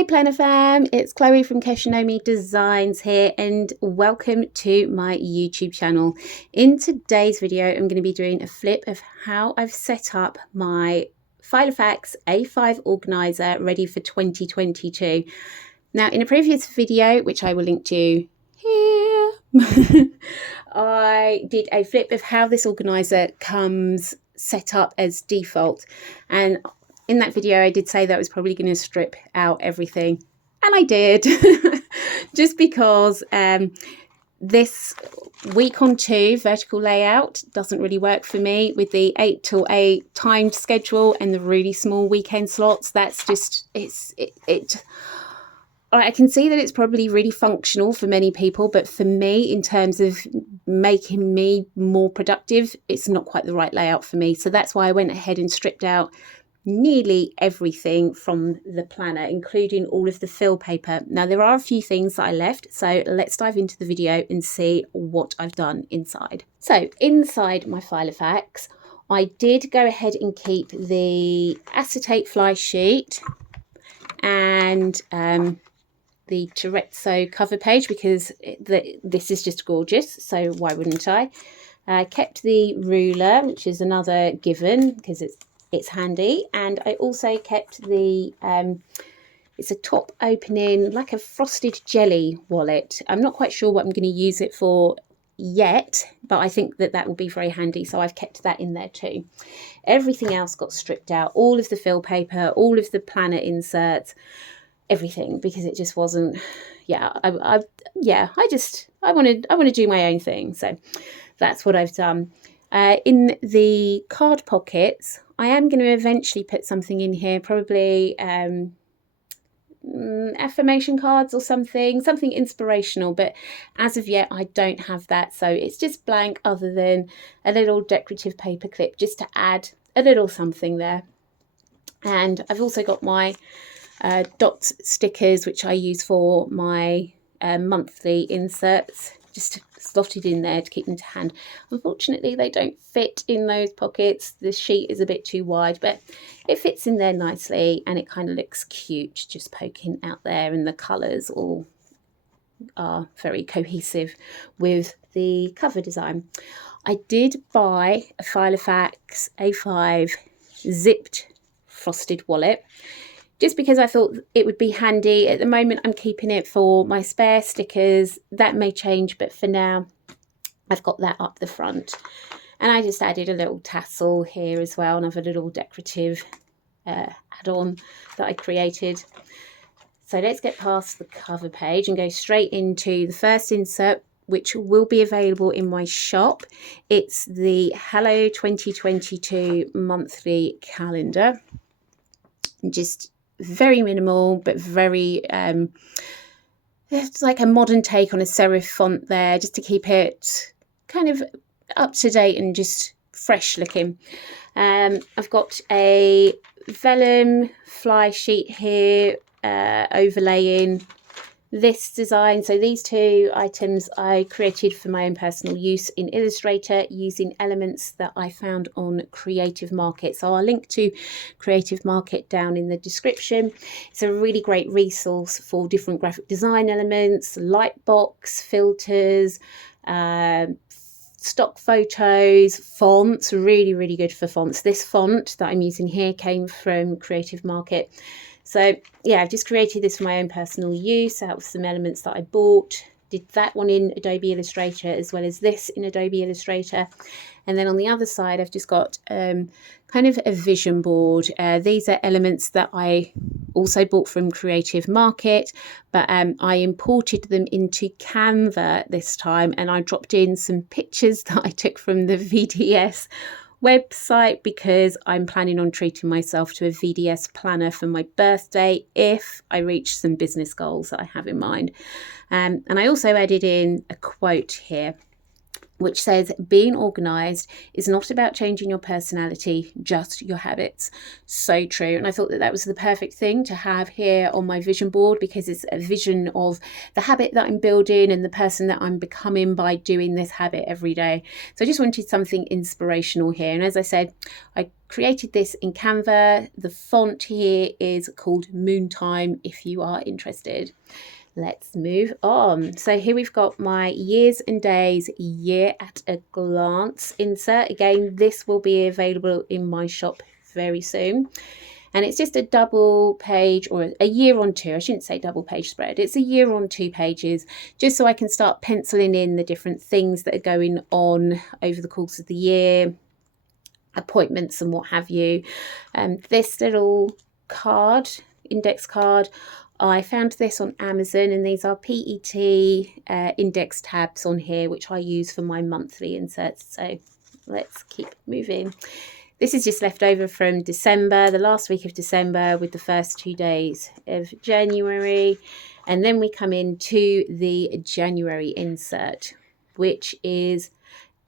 Hey Planner fam, it's Chloe from Keshonomi Designs here and welcome to my YouTube channel. In today's video, I'm going to be doing a flip of how I've set up my Filofax A5 Organiser ready for 2022. Now, in a previous video, which I will link to here, I did a flip of how this organiser comes set up as default, and in that video, I did say that I was probably going to strip out everything, and I did, just because this week on 2 vertical layout doesn't really work for me with the 8 till 8 timed schedule and the really small weekend slots. That's just, I can see that it's probably really functional for many people, but for me, in terms of making me more productive, it's not quite the right layout for me. So that's why I went ahead and stripped out nearly everything from the planner, including all of the fill paper. Now, there are a few things that I left, so let's dive into the video and see what I've done inside. So inside my Filofax, I did go ahead and keep the acetate fly sheet and the terrazzo cover page because this is just gorgeous, so why wouldn't I? Kept the ruler, which is another given because it's handy, and I also kept the it's a top opening, like a frosted jelly wallet. I'm not quite sure what I'm going to use it for yet, but I think that will be very handy, so I've kept that in there too. Everything else got stripped out, all of the fill paper, all of the planner inserts, everything, because it just wasn't, I want to do my own thing, so that's what I've done. In the card pockets, I am going to eventually put something in here, probably affirmation cards or something inspirational, but as of yet I don't have that, so it's just blank other than a little decorative paper clip just to add a little something there. And I've also got my dots stickers, which I use for my monthly inserts, just slotted in there to keep them to hand. Unfortunately, they don't fit in those pockets. The sheet is a bit too wide, but it fits in there nicely and it kind of looks cute just poking out there, and the colours all are very cohesive with the cover design. I did buy a Filofax A5 zipped frosted wallet, just because I thought it would be handy. At the moment, I'm keeping it for my spare stickers. That may change, but for now, I've got that up the front. And I just added a little tassel here as well, another little decorative add-on that I created. So let's get past the cover page and go straight into the first insert, which will be available in my shop. It's the Hello 2022 monthly calendar. Just very minimal, but very it's like a modern take on a serif font there, just to keep it kind of up to date and just fresh looking. I've got a vellum fly sheet here overlaying this design. So these two items I created for my own personal use in Illustrator using elements that I found on Creative Market. So I'll link to Creative Market down in the description. It's a really great resource for different graphic design elements, lightbox, filters, stock photos, fonts, really good for fonts. This font that I'm using here came from Creative Market. So yeah, I've just created this for my own personal use out of some elements that I bought. Did that one in Adobe Illustrator as well as this in Adobe Illustrator. And then on the other side, I've just got kind of a vision board. These are elements that I also bought from Creative Market, but I imported them into Canva this time, and I dropped in some pictures that I took from the VDS website because I'm planning on treating myself to a VDS planner for my birthday if I reach some business goals that I have in mind. And I also added in a quote here. which says being organised is not about changing your personality, just your habits. So true. And I thought that that was the perfect thing to have here on my vision board, because it's a vision of the habit that I'm building and the person that I'm becoming by doing this habit every day. So I just wanted something inspirational here. And as I said, I created this in Canva. The font here is called Moontime if you are interested. Let's move on. So here we've got my years and days, year at a glance insert. Again, this will be available in my shop very soon. And it's just a double page, or a year on two. I shouldn't say double page spread. It's a year on 2 pages, just so I can start penciling in the different things that are going on over the course of the year, appointments and what have you. This little card, index card, I found this on Amazon, and these are PET index tabs on here, which I use for my monthly inserts. So let's keep moving. This is just left over from December, the last week of December, with the first 2 days of January. And then we come into the January insert, which is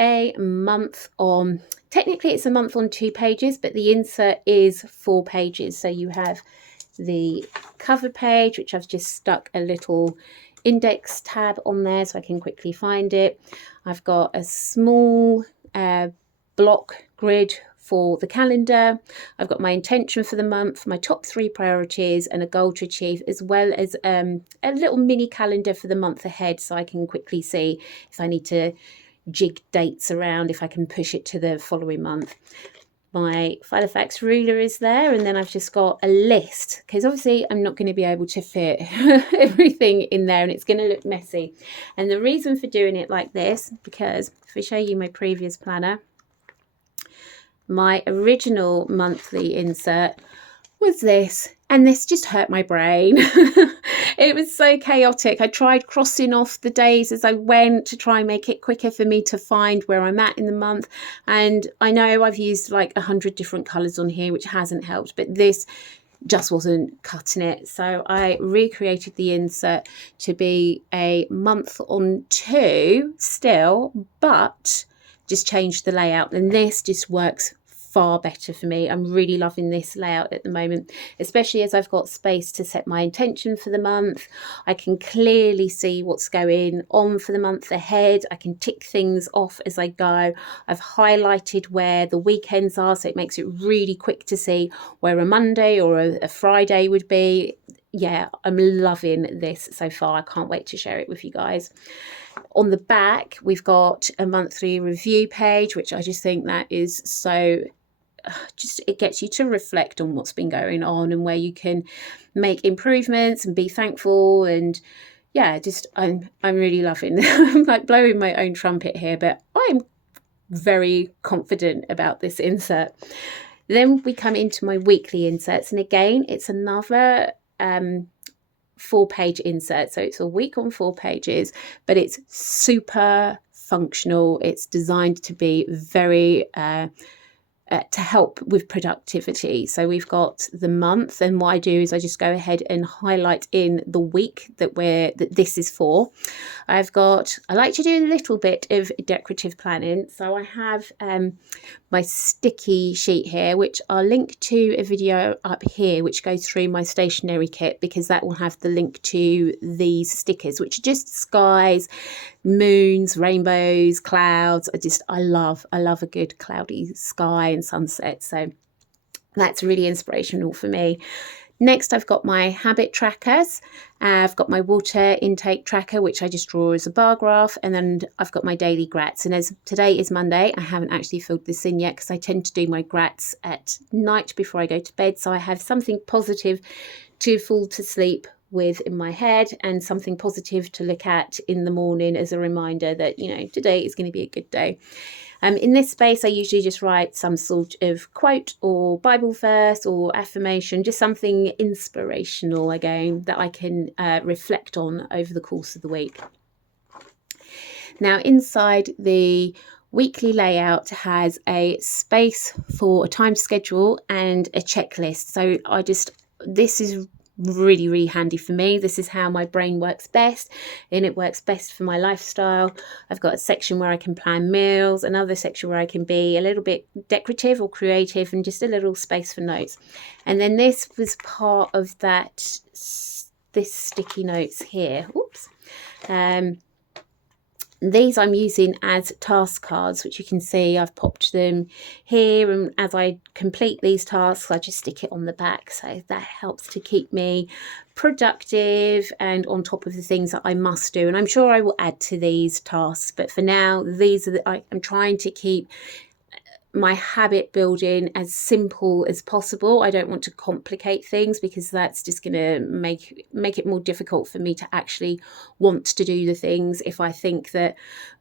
a month on, technically it's a month on 2 pages, but the insert is 4 pages. So you have the cover page, which I've just stuck a little index tab on there so I can quickly find it. I've got a small block grid for the calendar. I've got my intention for the month, my top 3 priorities, and a goal to achieve, as well as a little mini calendar for the month ahead, so I can quickly see if I need to jig dates around, if I can push it to the following month. My Filofax ruler is there, and then I've just got a list, because obviously I'm not going to be able to fit everything in there and it's going to look messy. And the reason for doing it like this, because if I show you my previous planner, my original monthly insert was this, and this just hurt my brain. It was so chaotic. I tried crossing off the days as I went to try and make it quicker for me to find where I'm at in the month. And I know I've used like 100 different colours on here, which hasn't helped, but this just wasn't cutting it. So I recreated the insert to be a month on 2 still, but just changed the layout, and this just works far better for me. I'm really loving this layout at the moment, especially as I've got space to set my intention for the month. I can clearly see what's going on for the month ahead. I can tick things off as I go. I've highlighted where the weekends are, so it makes it really quick to see where a Monday or a Friday would be. Yeah, I'm loving this so far. I can't wait to share it with you guys. On the back, we've got a monthly review page, which I just think that is so it gets you to reflect on what's been going on and where you can make improvements and be thankful. And yeah, just I'm really loving I'm like blowing my own trumpet here, but I'm very confident about this insert. Then we come into my weekly inserts, and again it's another 4-page insert. So it's a week on 4 pages, but it's super functional. It's designed to be very to help with productivity. So we've got the month, and what I do is I just go ahead and highlight in the week that this is for. I like to do a little bit of decorative planning. So I have my sticky sheet here, which I'll link to a video up here which goes through my stationery kit, because that will have the link to these stickers, which are just skies, moons, rainbows, clouds. I love a good cloudy sky and sunset, so that's really inspirational for me. Next, I've got my habit trackers. I've got my water intake tracker, which I just draw as a bar graph, and then I've got my daily grats. And as today is Monday, I haven't actually filled this in yet, because I tend to do my grats at night before I go to bed, so I have something positive to fall to sleep with in my head, and something positive to look at in the morning as a reminder that, you know, today is going to be a good day. In this space, I usually just write some sort of quote or Bible verse or affirmation, just something inspirational again that I can reflect on over the course of the week. Now, inside the weekly layout has a space for a time schedule and a checklist. So this is really, really handy for me. This is how my brain works best, and it works best for my lifestyle. I've got a section where I can plan meals, another section where I can be a little bit decorative or creative, and just a little space for notes. And then this was part of that, this sticky notes here. Oops. These I'm using as task cards, which you can see I've popped them here, and as I complete these tasks I just stick it on the back, so that helps to keep me productive and on top of the things that I must do. And I'm sure I will add to these tasks, but for now these are I'm trying to keep my habit building as simple as possible. I don't want to complicate things, because that's just going to make it more difficult for me to actually want to do the things if I think that,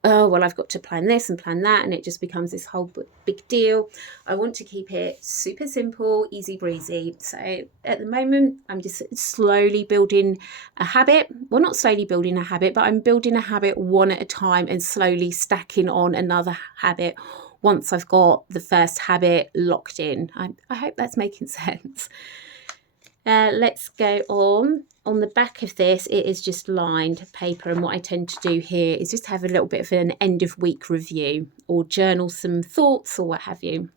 oh well, I've got to plan this and plan that, and it just becomes this whole big deal. I want to keep it super simple, easy breezy. So at the moment I'm just slowly building a habit. Well, not slowly building a habit, but I'm building a habit one at a time and slowly stacking on another habit once I've got the first habit locked in. I hope that's making sense. Let's go on. On the back of this, it is just lined paper, and what I tend to do here is just have a little bit of an end of week review or journal some thoughts or what have you.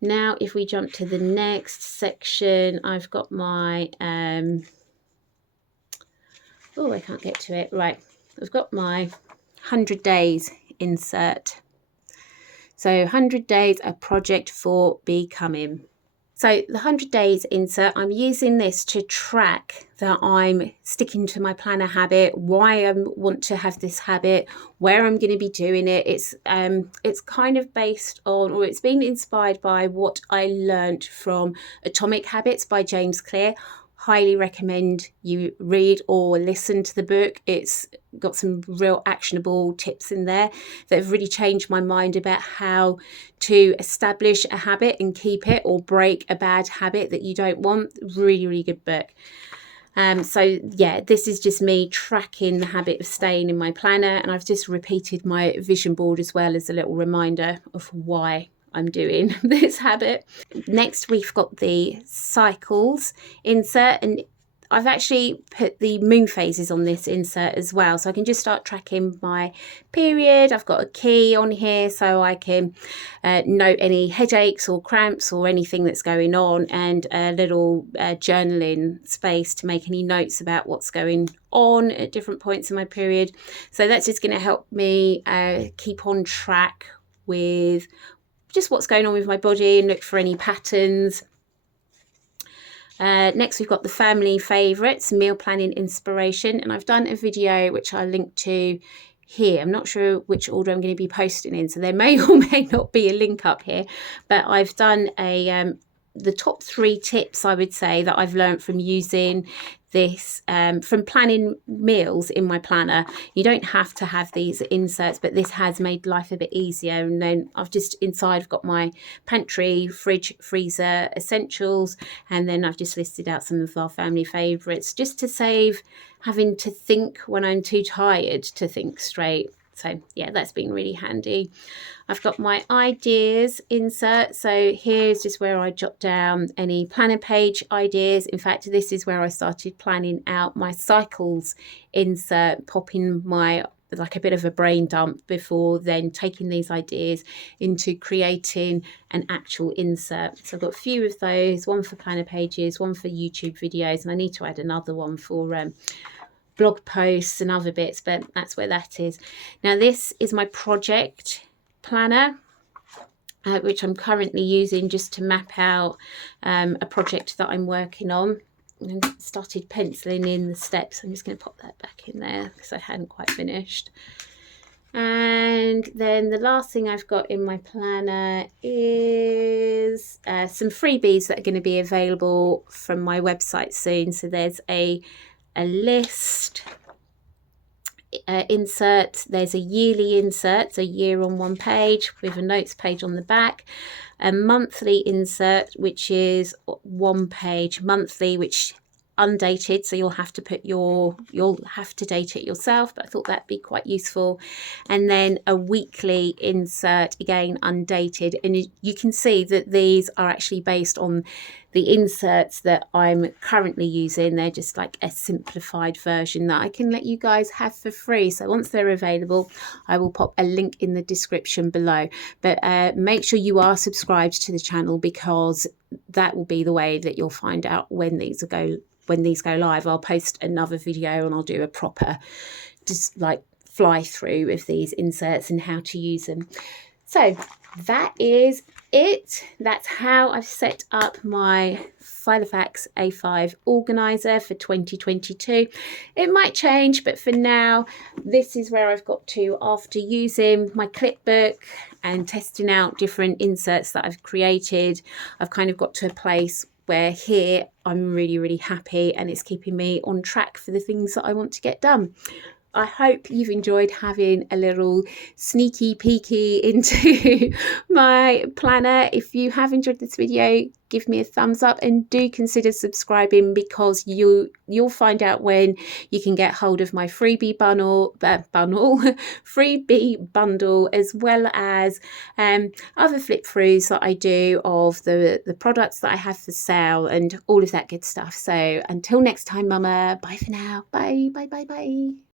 Now, if we jump to the next section, I've got my, oh, I can't get to it. Right, I've got my 100 days insert. So 100 days, a project for becoming. So the 100 days insert, I'm using this to track that I'm sticking to my planner habit, why I want to have this habit, where I'm going to be doing it. It's kind of based on, or it's been inspired by what I learned from Atomic Habits by James Clear. Highly recommend you read or listen to the book. It's got some real actionable tips in there that have really changed my mind about how to establish a habit and keep it, or break a bad habit that you don't want. Really, really good book. So yeah, this is just me tracking the habit of staying in my planner, and I've just repeated my vision board as well as a little reminder of why I'm doing this habit. Next, we've got the cycles insert, and I've actually put the moon phases on this insert as well, so I can just start tracking my period. I've got a key on here so I can note any headaches or cramps or anything that's going on, and a little journaling space to make any notes about what's going on at different points in my period. So that's just going to help me keep on track with just what's going on with my body and look for any patterns. Next, we've got the family favourites, meal planning inspiration, and I've done a video which I'll link to here. I'm not sure which order I'm going to be posting in, so there may or may not be a link up here, but I've done the top 3 tips, I would say, that I've learned from using this, from planning meals in my planner. You don't have to have these inserts, but this has made life a bit easier. And then I've just inside I've got my pantry, fridge, freezer essentials, and then I've just listed out some of our family favourites, just to save having to think when I'm too tired to think straight. So yeah, that's been really handy. I've got my ideas insert. So here's just where I jot down any planner page ideas. In fact, this is where I started planning out my cycles insert, popping my, like a bit of a brain dump before then taking these ideas into creating an actual insert. So I've got a few of those, one for planner pages, one for YouTube videos, and I need to add another one for blog posts and other bits, but that's where that is. Now this is my project planner, which I'm currently using just to map out a project that I'm working on, and started penciling in the steps. I'm just going to pop that back in there because I hadn't quite finished. And then the last thing I've got in my planner is some freebies that are going to be available from my website soon. So there's a list insert, there's a yearly insert, so year on one page with a notes page on the back, a monthly insert which is one page monthly, which undated, so you'll have to date it yourself, but I thought that'd be quite useful. And then a weekly insert, again undated, and you can see that these are actually based on the inserts that I'm currently using. They're just like a simplified version that I can let you guys have for free. So once they're available, I will pop a link in the description below. But make sure you are subscribed to the channel, because that will be the way that you'll find out when these go live. I'll post another video and I'll do a proper just like fly through of these inserts and how to use them. So that is it. That's how I've set up my Filofax A5 Organiser for 2022. It might change, but for now, this is where I've got to after using my clipbook and testing out different inserts that I've created. I've kind of got to a place where here I'm really, really happy, and it's keeping me on track for the things that I want to get done. I hope you've enjoyed having a little sneaky peeky into my planner. If you have enjoyed this video, give me a thumbs up and do consider subscribing, because you'll find out when you can get hold of my freebie freebie bundle, as well as other flip throughs that I do of the products that I have for sale and all of that good stuff. So until next time, Mama, bye for now. Bye, bye, bye, bye.